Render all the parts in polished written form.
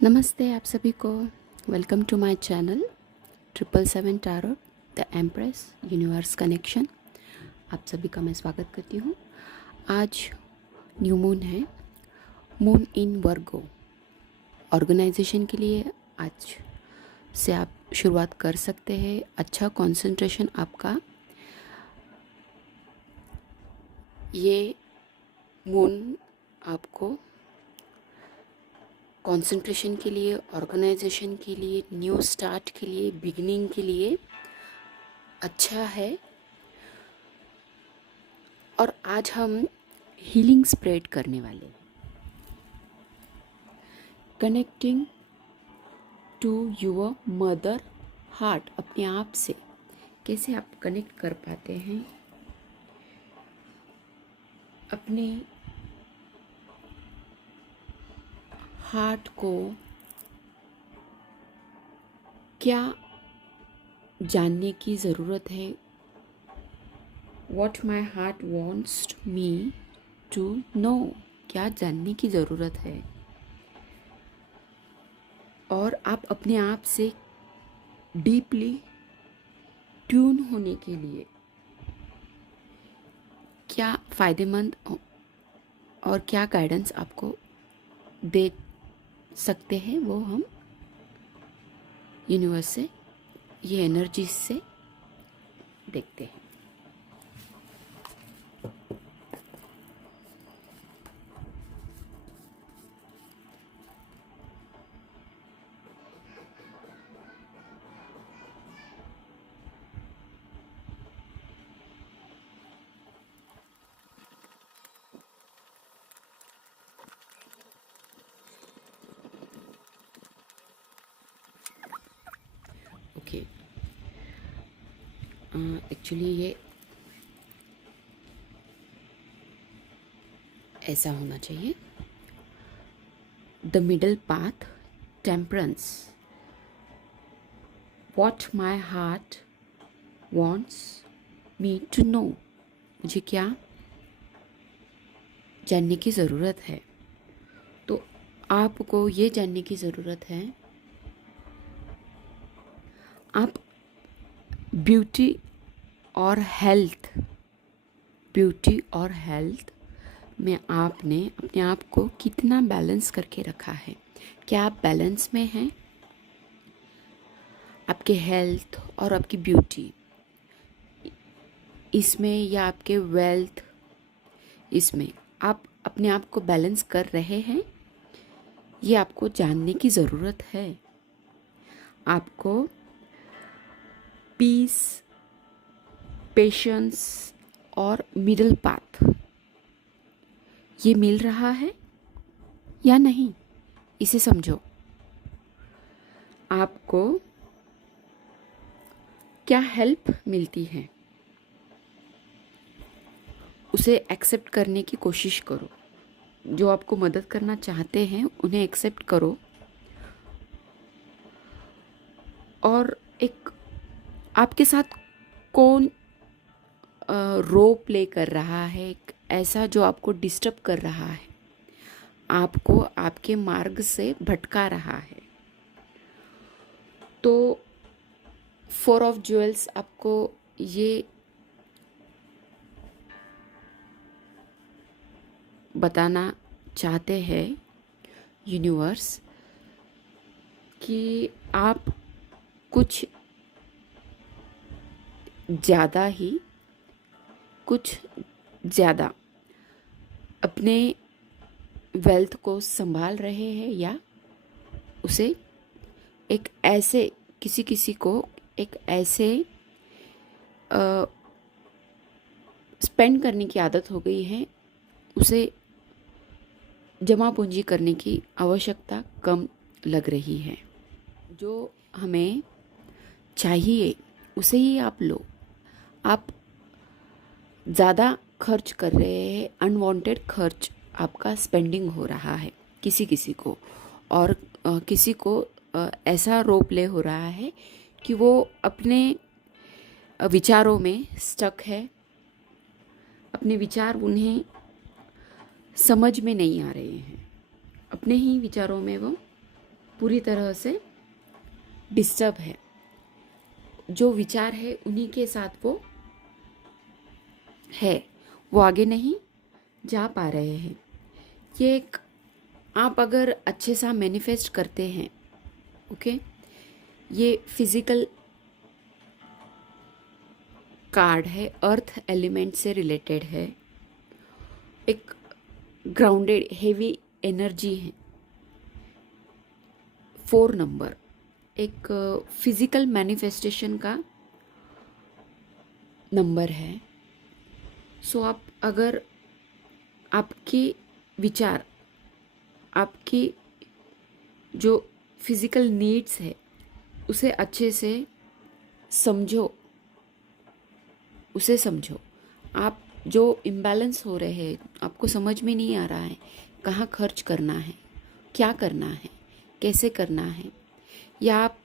नमस्ते आप सभी को। Welcome to my channel 777 tarot the empress universe connection. आप सभी का मैं स्वागत करती हूँ। आज न्यू मून है, मून इन वर्गो। ऑर्गेनाइजेशन के लिए आज से आप शुरुआत कर सकते हैं। अच्छा कंसंट्रेशन आपका ये मून आपको कंसंट्रेशन के लिए, ऑर्गेनाइजेशन के लिए, न्यू स्टार्ट के लिए, बिगिनिंग के लिए अच्छा है। और आज हम हीलिंग स्प्रेड करने वाले हैं। Connecting to your mother heart. अपने आप से कैसे आप कनेक्ट कर पाते हैं, अपने हार्ट को क्या जानने की ज़रूरत है। What my heart wants me to know। क्या जानने की ज़रूरत है। और आप अपने आप से डीपली ट्यून होने के लिए क्या फ़ायदेमंद और क्या गाइडेंस आपको दे सकते हैं, वो हम यूनिवर्स से, ये एनर्जी से देखते हैं। ओके, एक्चुअली ये ऐसा होना चाहिए। The middle path, temperance. What my heart wants me to know. मुझे क्या जानने की ज़रूरत है। तो आपको ये जानने की ज़रूरत है, आप ब्यूटी और हेल्थ में आपने अपने आप को कितना बैलेंस करके रखा है। क्या आप बैलेंस में हैं? आपके हेल्थ और आपकी ब्यूटी इसमें, या आपके वेल्थ इसमें आप अपने आप को बैलेंस कर रहे हैं? ये आपको जानने की ज़रूरत है। आपको पीस, पेशेंस और मिडिल पाथ ये मिल रहा है या नहीं, इसे समझो। आपको क्या हेल्प मिलती है, उसे एक्सेप्ट करने की कोशिश करो। जो आपको मदद करना चाहते हैं उन्हें एक्सेप्ट करो। और एक आपके साथ कौन रो प्ले कर रहा है, एक ऐसा जो आपको डिस्टर्ब कर रहा है, आपको आपके मार्ग से भटका रहा है। तो 4 ऑफ ज्वेल्स आपको ये बताना चाहते हैं यूनिवर्स कि आप कुछ ज़्यादा अपने वेल्थ को संभाल रहे हैं, या उसे एक ऐसे किसी को एक ऐसे स्पेंड करने की आदत हो गई है, उसे जमा पूंजी करने की आवश्यकता कम लग रही है। जो हमें चाहिए उसे ही आप लो। आप ज़्यादा खर्च कर रहे हैं, अनवांटेड खर्च आपका स्पेंडिंग हो रहा है किसी को। और किसी को ऐसा रोल प्ले हो रहा है कि वो अपने विचारों में स्टक है। अपने विचार उन्हें समझ में नहीं आ रहे हैं, अपने ही विचारों में वो पूरी तरह से डिस्टर्ब है। जो विचार है उन्हीं के साथ वो है, वो आगे नहीं जा पा रहे हैं। ये एक आप अगर अच्छे सा मैनिफेस्ट करते हैं, ओके, ये फिजिकल कार्ड है, अर्थ एलिमेंट से रिलेटेड है, एक ग्राउंडेड हेवी एनर्जी है। 4 नंबर एक फिजिकल मैनिफेस्टेशन का नंबर है। सो आप अगर आपके विचार, आपकी जो फिजिकल नीड्स है उसे अच्छे से समझो, उसे समझो। आप जो इम्बैलेंस हो रहे हैं, आपको समझ में नहीं आ रहा है कहाँ खर्च करना है, क्या करना है, कैसे करना है, या आप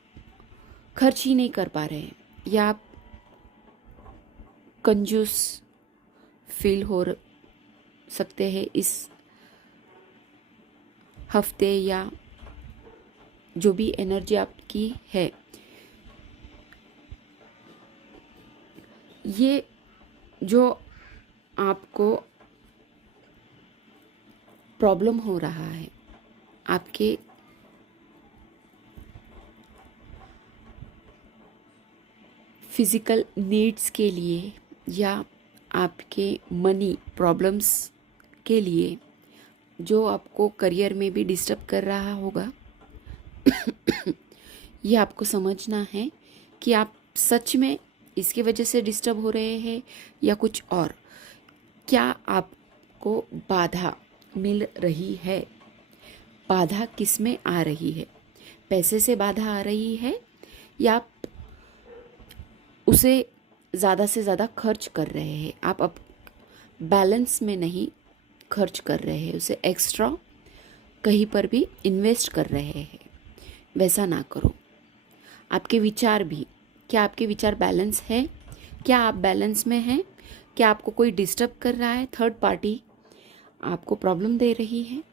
खर्च ही नहीं कर पा रहे हैं, या आप कंजूस फील हो सकते हैं इस हफ्ते, या जो भी एनर्जी आपकी है, ये जो आपको प्रॉब्लम हो रहा है आपके फिजिकल नीड्स के लिए या आपके मनी प्रॉब्लम्स के लिए, जो आपको करियर में भी डिस्टर्ब कर रहा होगा, ये आपको समझना है कि आप सच में इसकी वजह से डिस्टर्ब हो रहे हैं या कुछ और। क्या आपको बाधा मिल रही है? बाधा किस में आ रही है? पैसे से बाधा आ रही है, या आप उसे ज़्यादा से ज़्यादा खर्च कर रहे हैं? आप अब बैलेंस में नहीं खर्च कर रहे हैं, उसे एक्स्ट्रा कहीं पर भी इन्वेस्ट कर रहे हैं। वैसा ना करो। आपके विचार भी, क्या आपके विचार बैलेंस है? क्या आप बैलेंस में हैं? क्या आपको कोई डिस्टर्ब कर रहा है? थर्ड पार्टी आपको प्रॉब्लम दे रही है,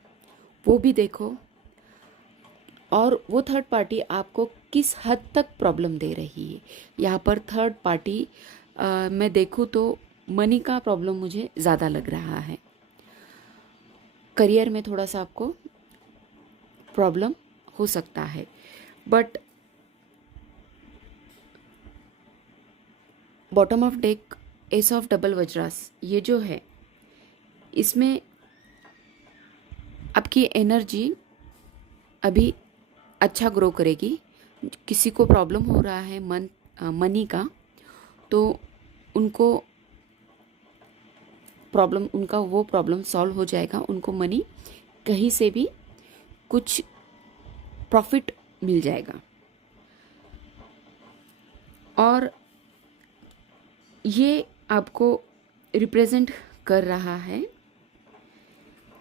वो भी देखो। और वो थर्ड पार्टी आपको किस हद तक प्रॉब्लम दे रही है। यहाँ पर थर्ड पार्टी मैं देखूँ तो मनी का प्रॉब्लम मुझे ज़्यादा लग रहा है। करियर में थोड़ा सा आपको प्रॉब्लम हो सकता है, but bottom of deck as of double वज्रास, ये जो है इसमें आपकी एनर्जी अभी अच्छा ग्रो करेगी। किसी को प्रॉब्लम हो रहा है मनी का, तो उनको प्रॉब्लम, उनका वो प्रॉब्लम सॉल्व हो जाएगा। उनको मनी कहीं से भी कुछ प्रॉफिट मिल जाएगा। और ये आपको रिप्रेजेंट कर रहा है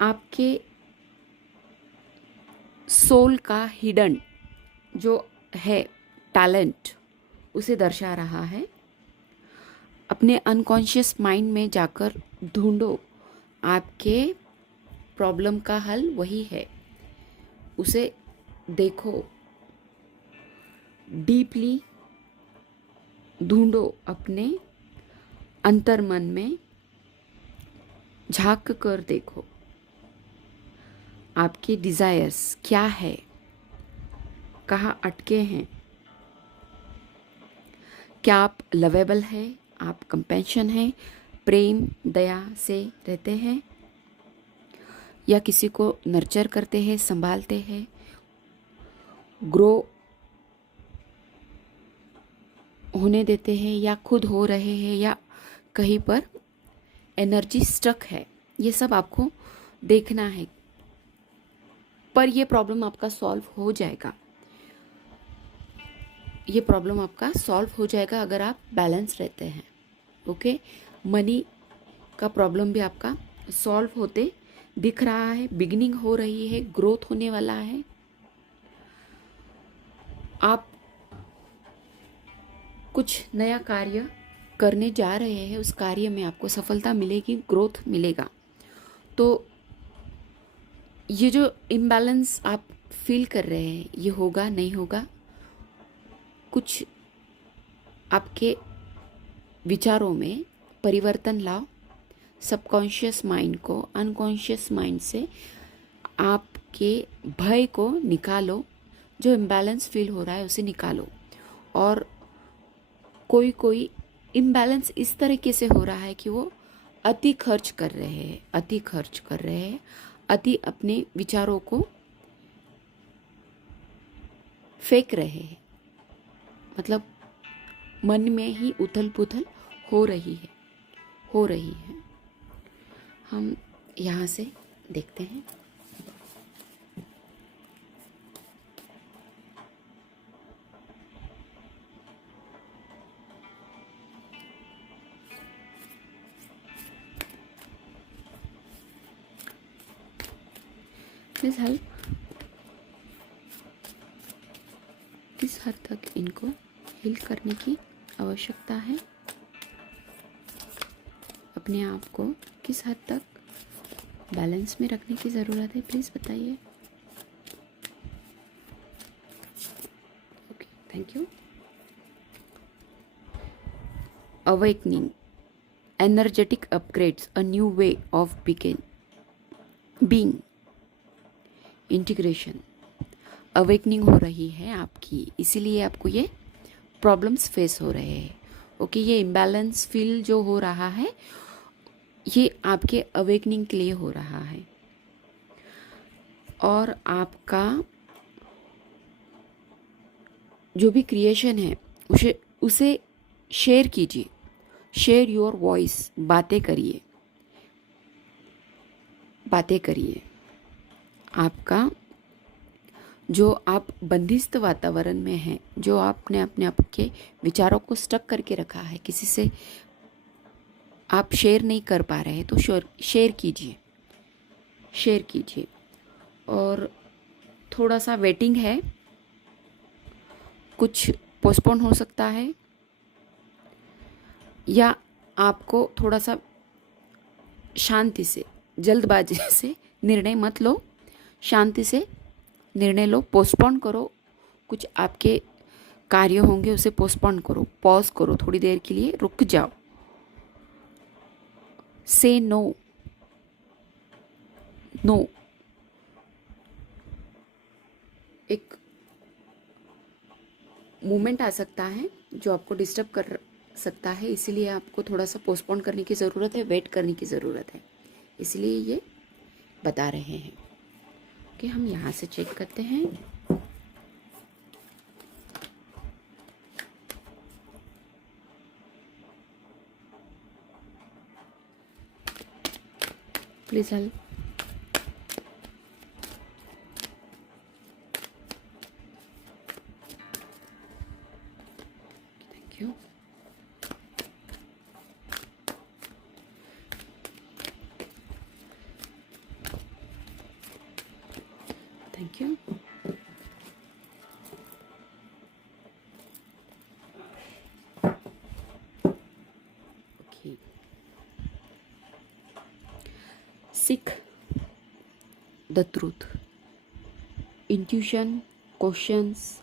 आपके सोल का हिडन जो है टैलेंट, उसे दर्शा रहा है। अपने अनकॉन्शियस माइंड में जाकर ढूंढो, आपके प्रॉब्लम का हल वही है, उसे देखो, डीपली ढूंढो, अपने अंतर्मन में झांक कर देखो आपके डिज़ायर्स क्या है, कहाँ अटके हैं। क्या आप लवेबल है? आप कंपेशन है, प्रेम दया से रहते हैं, या किसी को नर्चर करते हैं, संभालते हैं, ग्रो होने देते हैं, या खुद हो रहे हैं, या कहीं पर एनर्जी स्टक है? ये सब आपको देखना है। पर ये प्रॉब्लम आपका सॉल्व हो जाएगा। ये प्रॉब्लम आपका सॉल्व हो जाएगा अगर आप बैलेंस रहते हैं। ओके, मनी का प्रॉब्लम भी आपका सॉल्व होते दिख रहा है, बिगिनिंग हो रही है, ग्रोथ होने वाला है। आप कुछ नया कार्य करने जा रहे हैं, उस कार्य में आपको सफलता मिलेगी, ग्रोथ मिलेगा। तो ये जो इम्बैलेंस आप फील कर रहे हैं ये होगा नहीं होगा, कुछ आपके विचारों में परिवर्तन लाओ। सबकॉन्शियस माइंड को अनकॉन्शियस माइंड से आपके भय को निकालो, जो इम्बैलेंस फील हो रहा है उसे निकालो। और कोई कोई इम्बैलेंस इस तरीके से हो रहा है कि वो अति खर्च कर रहे हैं, अति खर्च कर रहे हैं, अति अपने विचारों को फेंक रहे हैं, मतलब मन में ही उथल पुथल हो रही है, हो रही है। हम यहाँ से देखते हैं। Please help. किस हद तक इनको हील करने की आवश्यकता है, अपने आप को किस हद तक बैलेंस में रखने की ज़रूरत है, प्लीज़ बताइए। Okay, thank you. Awakening, energetic upgrades, a new way of being, integration, awakening हो रही है आपकी, इसीलिए आपको ये प्रॉब्लम्स फेस हो रहे हैं। ओके, ये इम्बैलेंस फील जो हो रहा है ये आपके अवेकनिंग के लिए हो रहा है। और आपका जो भी क्रिएशन है उसे शेयर कीजिए, शेयर योर वॉइस, बातें करिए, बातें करिए। आपका जो आप बंदिस्त वातावरण में हैं, जो आपने अपने आप के विचारों को स्टक करके रखा है, किसी से आप शेयर नहीं कर पा रहे हैं, तो शेयर कीजिए, शेयर कीजिए। और थोड़ा सा वेटिंग है, कुछ पोस्टपोन हो सकता है, या आपको थोड़ा सा शांति से, जल्दबाजी से निर्णय मत लो, शांति से निर्णय लो, पोस्टपोन करो। कुछ आपके कार्य होंगे उसे पोस्टपोन करो, पॉज करो, थोड़ी देर के लिए रुक जाओ। से नो, नो। एक मोमेंट आ सकता है जो आपको डिस्टर्ब कर सकता है, इसीलिए आपको थोड़ा सा पोस्टपोन करने की ज़रूरत है, वेट करने की ज़रूरत है, इसलिए ये बता रहे हैं। ओके, हम यहाँ से चेक करते हैं। Please help. Thank you. Thank you. Okay, सीख द ट्रूथ, इंट्यूशन, क्वेश्चंस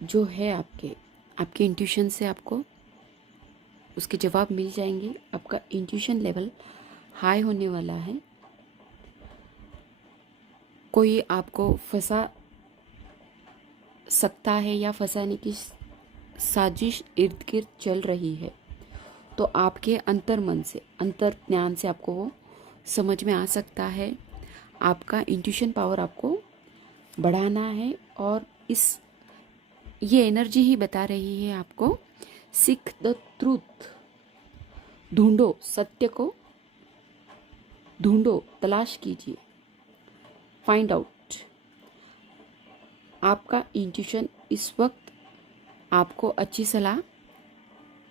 जो है आपके इंट्यूशन से आपको उसके जवाब मिल जाएंगे। आपका इंट्यूशन लेवल हाई होने वाला है। कोई आपको फंसा सकता है या फंसाने की साजिश इर्द गिर्द चल रही है, तो आपके अंतर्मन से, अंतर ज्ञान से आपको वो समझ में आ सकता है। आपका इंट्यूशन पावर आपको बढ़ाना है, और ये एनर्जी ही बता रही है आपको, सीख द ट्रूथ, ढूंढो सत्य को, ढूंढो, तलाश कीजिए, फाइंड आउट। आपका इंट्यूशन इस वक्त आपको अच्छी सलाह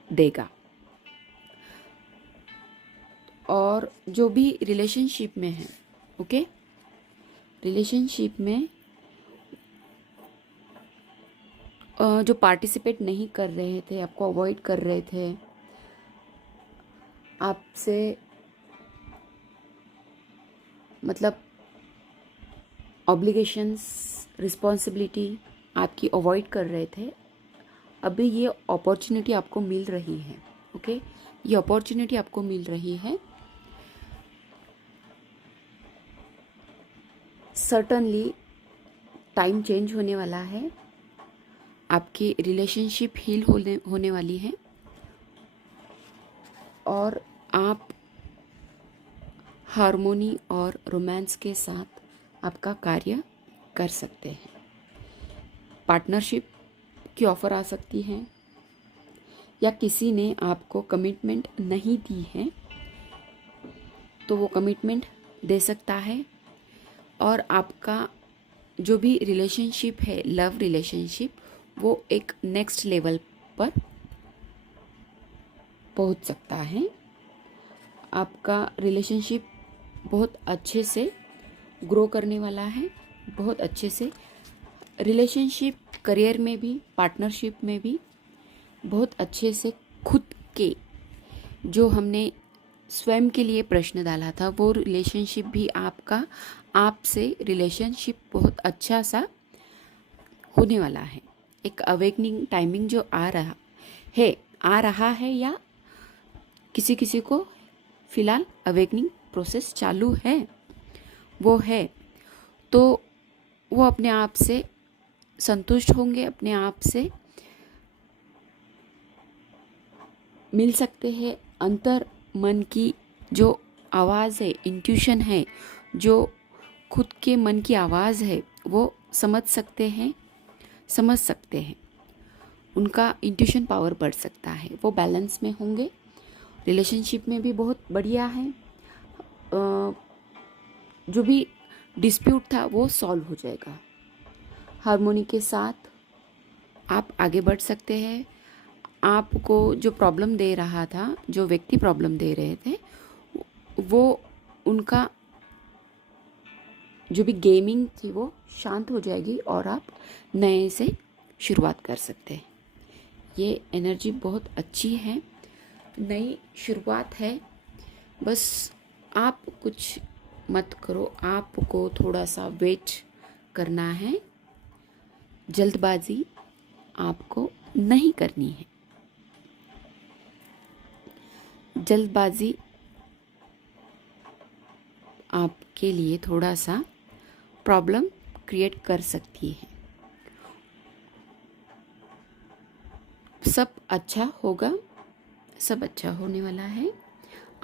देगा। और जो भी रिलेशनशिप में है, ओके, रिलेशनशिप में जो पार्टिसिपेट नहीं कर रहे थे, आपको अवॉइड कर रहे थे, आपसे मतलब ऑब्लिगेशंस, रिस्पॉन्सिबिलिटी आपकी अवॉइड कर रहे थे, अभी ये अपॉर्चुनिटी आपको मिल रही है। ओके, ये अपॉर्चुनिटी आपको मिल रही है। सर्टनली टाइम चेंज होने वाला है, आपकी रिलेशनशिप हील होने वाली है और आप हार्मोनी और रोमांस के साथ आपका कार्य कर सकते हैं। पार्टनरशिप की ऑफ़र आ सकती है या किसी ने आपको कमिटमेंट नहीं दी है तो वो कमिटमेंट दे सकता है और आपका जो भी रिलेशनशिप है, लव रिलेशनशिप, वो एक नेक्स्ट लेवल पर पहुंच सकता है। आपका रिलेशनशिप बहुत अच्छे से ग्रो करने वाला है, बहुत अच्छे से रिलेशनशिप, करियर में भी, पार्टनरशिप में भी बहुत अच्छे से खुद के जो हमने स्वयं के लिए प्रश्न डाला था वो रिलेशनशिप भी आपका, आपसे रिलेशनशिप बहुत अच्छा सा होने वाला है। एक अवेकनिंग टाइमिंग जो आ रहा है या किसी किसी को फ़िलहाल अवेकनिंग प्रोसेस चालू है, वो है, तो वो अपने आप से संतुष्ट होंगे, अपने आप से मिल सकते हैं। अंतर मन की जो आवाज़ है, इंट्यूशन है, जो खुद के मन की आवाज़ है, वो समझ सकते हैं, उनका इंट्यूशन पावर बढ़ सकता है, वो बैलेंस में होंगे। रिलेशनशिप में भी बहुत बढ़िया है। जो भी डिस्प्यूट था वो सॉल्व हो जाएगा। हार्मोनी के साथ आप आगे बढ़ सकते हैं। आपको जो प्रॉब्लम दे रहा था, जो व्यक्ति प्रॉब्लम दे रहे थे, वो उनका जो भी गेमिंग थी वो शांत हो जाएगी और आप नए से शुरुआत कर सकते हैं। ये एनर्जी बहुत अच्छी है, नई शुरुआत है। बस आप कुछ मत करो, आपको थोड़ा सा वेट करना है। जल्दबाजी आपको नहीं करनी है। जल्दबाजी आपके लिए थोड़ा सा प्रॉब्लम क्रिएट कर सकती है। सब अच्छा होगा, सब अच्छा होने वाला है।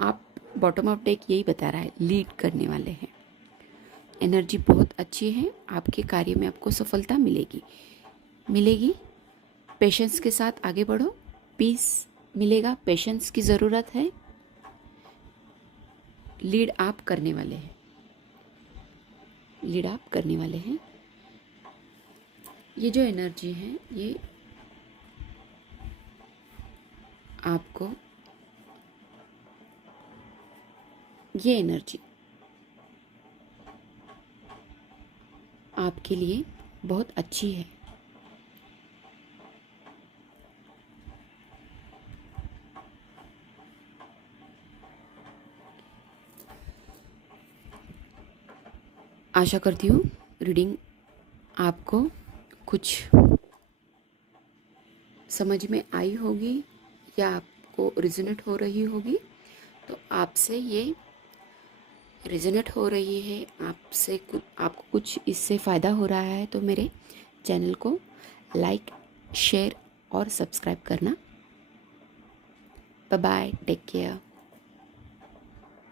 आप बॉटम ऑफ डेक यही बता रहा है, लीड करने वाले हैं। एनर्जी बहुत अच्छी है, आपके कार्य में आपको सफलता मिलेगी। पेशेंस के साथ आगे बढ़ो, पीस मिलेगा। पेशेंस की ज़रूरत है। लीड आप करने वाले हैं। ये जो एनर्जी है, ये आपको, ये एनर्जी आपके लिए बहुत अच्छी है। आशा करती हूँ रीडिंग आपको कुछ समझ में आई होगी या आपको रिजोनेट हो रही होगी। तो आपसे ये रिजोनेट हो रही है, आपको कुछ इससे फ़ायदा हो रहा है तो मेरे चैनल को लाइक, शेयर और सब्सक्राइब करना। Bye bye, take care.